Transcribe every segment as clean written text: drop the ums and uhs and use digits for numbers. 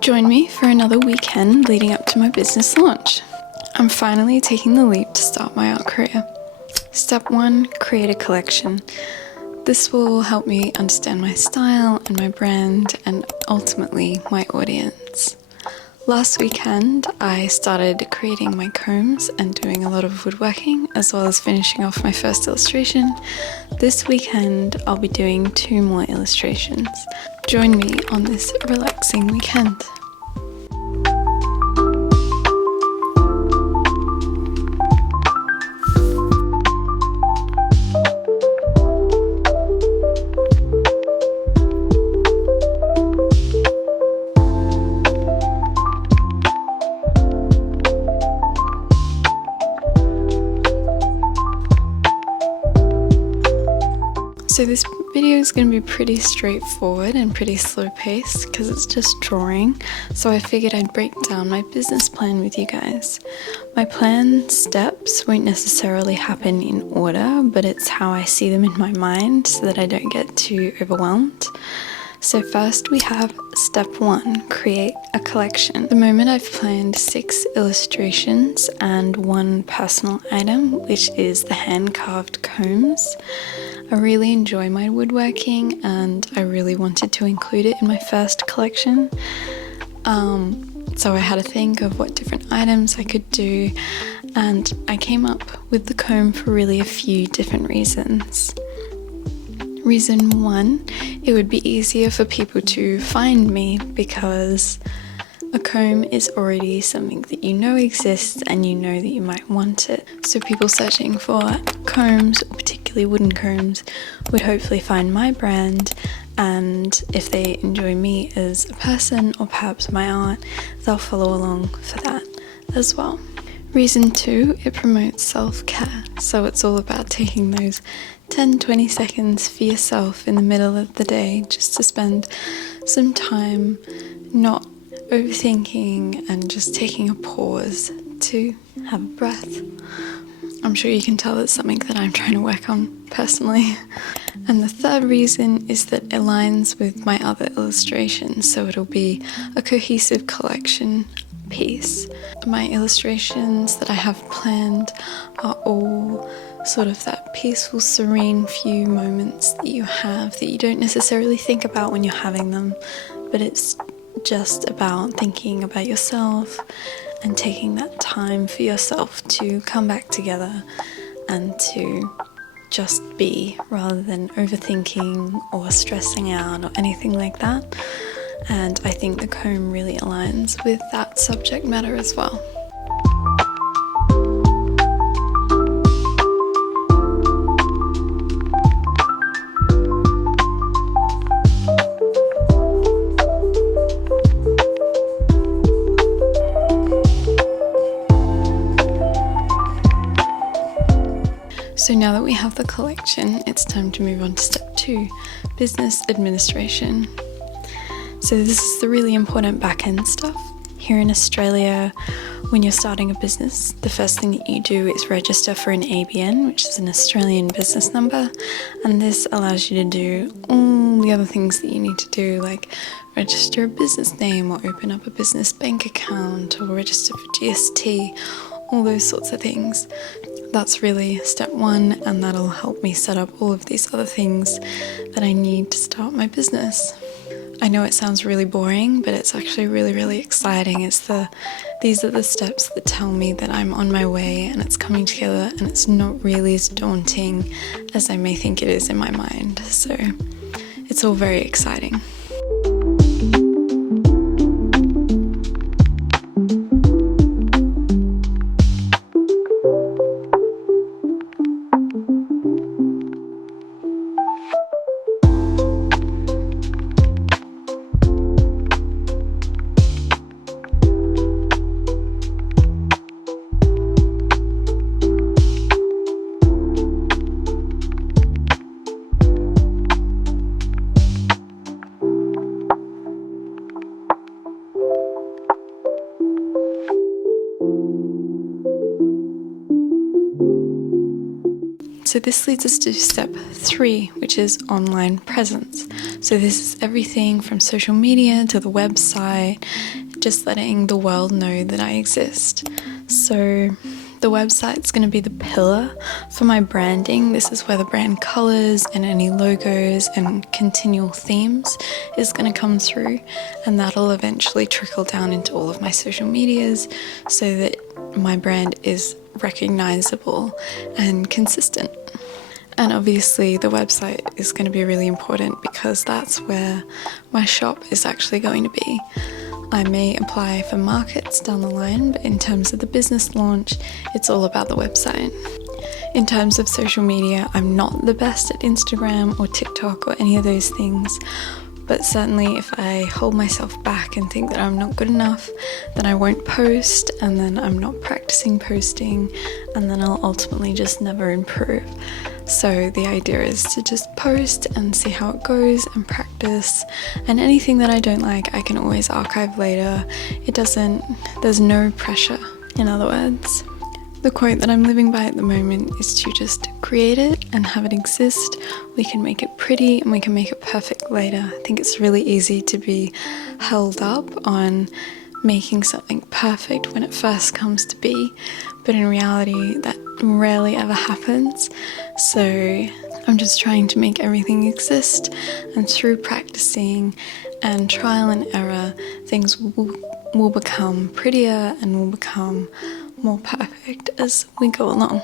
Join me for another weekend leading up to my business launch. I'm finally taking the leap to start my art career. Step 1, create a collection. This will help me understand my style and my brand and ultimately my audience. Last weekend, I started creating my combs and doing a lot of woodworking, as well as finishing off my first illustration. This weekend, I'll be doing 2 more illustrations. Join me on this relaxing weekend. So this video is going to be pretty straightforward and pretty slow paced because it's just drawing, so I figured I'd break down my business plan with you guys. My plan steps won't necessarily happen in order, but it's how I see them in my mind so that I don't get too overwhelmed. So first we have step 1, create a collection. At the moment I've planned 6 illustrations and 1 personal item, which is the hand-carved combs. I really enjoy my woodworking and I really wanted to include it in my first collection. So I had to think of what different items I could do, and I came up with the comb for really a few different reasons. Reason 1, it would be easier for people to find me because a comb is already something that you know exists and you know that you might want it. So people searching for combs, particularly wooden combs, would hopefully find my brand, and if they enjoy me as a person or perhaps my art, they'll follow along for that as well. Reason 2, it promotes self-care. So it's all about taking those 10-20 seconds for yourself in the middle of the day just to spend some time not overthinking and just taking a pause to have a breath. I'm sure you can tell it's something that I'm trying to work on personally. And the third reason is that it aligns with my other illustrations, so it'll be a cohesive collection piece. My illustrations that I have planned are all sort of that peaceful, serene few moments that you have that you don't necessarily think about when you're having them, but it's just about thinking about yourself and taking that time for yourself to come back together and to just be, rather than overthinking or stressing out or anything like that. And I think the comb really aligns with that subject matter as well. So now that we have the collection, it's time to move on to step 2, business administration. So this is the really important back-end stuff. Here in Australia, when you're starting a business, the first thing that you do is register for an ABN, which is an Australian business number, and this allows you to do all the other things that you need to do, like register a business name or open up a business bank account or register for GST, all those sorts of things. That's really step 1, and that'll help me set up all of these other things that I need to start my business. I know it sounds really boring, but it's actually really, really exciting. These are the steps that tell me that I'm on my way and it's coming together, and it's not really as daunting as I may think it is in my mind. So it's all very exciting. So this leads us to step 3, which is online presence. So this is everything from social media to the website, just letting the world know that I exist. So the website's going to be the pillar for my branding. This is where the brand colors and any logos and continual themes is going to come through, and that'll eventually trickle down into all of my social medias so that my brand is recognizable and consistent. And obviously the website is going to be really important because that's where my shop is actually going to be. I may apply for markets down the line, but in terms of the business launch, it's all about the website. In terms of social media, I'm not the best at Instagram or TikTok or any of those things, but certainly if I hold myself back and think that I'm not good enough, then I won't post, and then I'm not practicing posting, and then I'll ultimately just never improve. So the idea is to just post and see how it goes and practice, and anything that I don't like I can always archive later. There's no pressure, in other words. The quote that I'm living by at the moment is to just create it and have it exist. We can make it pretty and we can make it perfect later. I think it's really easy to be held up on making something perfect when it first comes to be, but in reality that rarely ever happens. So I'm just trying to make everything exist, and through practicing and trial and error, things will become prettier and will become more perfect as we go along.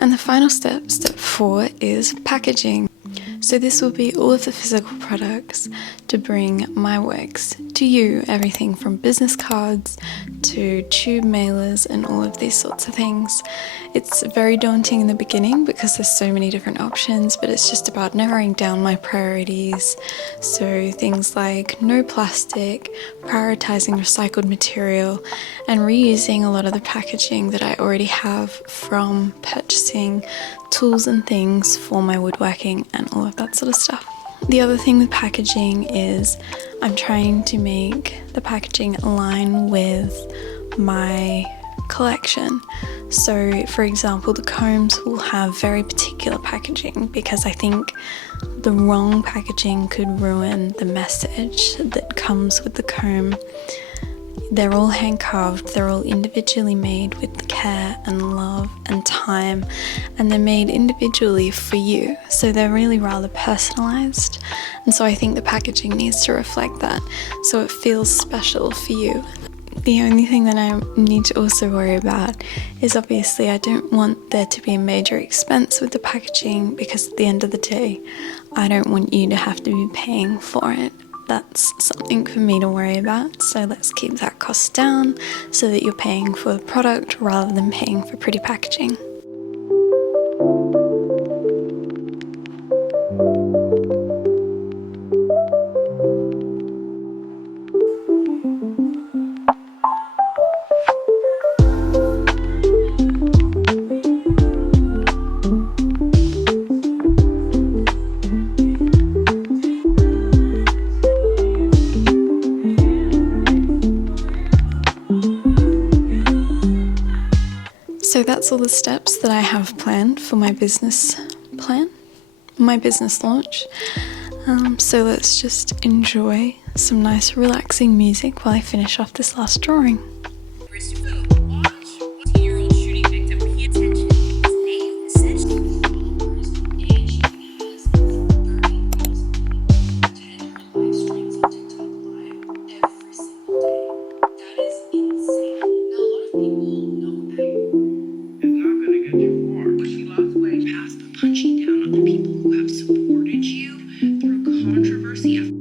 And the final step, step 4, is packaging. So this will be all of the physical products to bring my works to you, everything from business cards to tube mailers and all of these sorts of things. It's very daunting in the beginning because there's so many different options, but it's just about narrowing down my priorities. So things like no plastic, prioritizing recycled material, and reusing a lot of the packaging that I already have from purchasing tools and things for my woodworking and all of that sort of stuff. The other thing with packaging is I'm trying to make the packaging align with my collection. So for example, the combs will have very particular packaging because I think the wrong packaging could ruin the message that comes with the comb. They're all hand carved, they're all individually made with care and love and time, and they're made individually for you, so they're really rather personalized. And so I think the packaging needs to reflect that, so it feels special for you. The only thing that I need to also worry about is obviously I don't want there to be a major expense with the packaging, because at the end of the day I don't want you to have to be paying for it. That's something for me to worry about, so let's keep that cost down so that you're paying for the product rather than paying for pretty packaging. So that's all the steps that I have planned for my business launch. So let's just enjoy some nice relaxing music while I finish off this last drawing. punching down on the people who have supported you through controversy.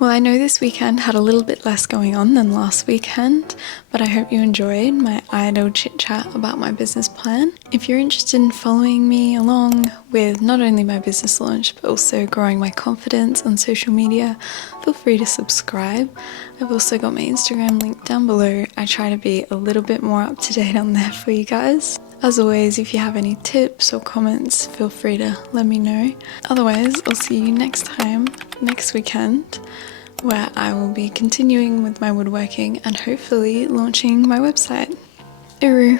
Well, I know this weekend had a little bit less going on than last weekend, but I hope you enjoyed my idle chit chat about my business plan. If you're interested in following me along with not only my business launch, but also growing my confidence on social media, feel free to subscribe. I've also got my Instagram link down below. I try to be a little bit more up to date on there for you guys. As always, if you have any tips or comments, feel free to let me know. Otherwise, I'll see you next time, next weekend, where I will be continuing with my woodworking and hopefully launching my website. Uru!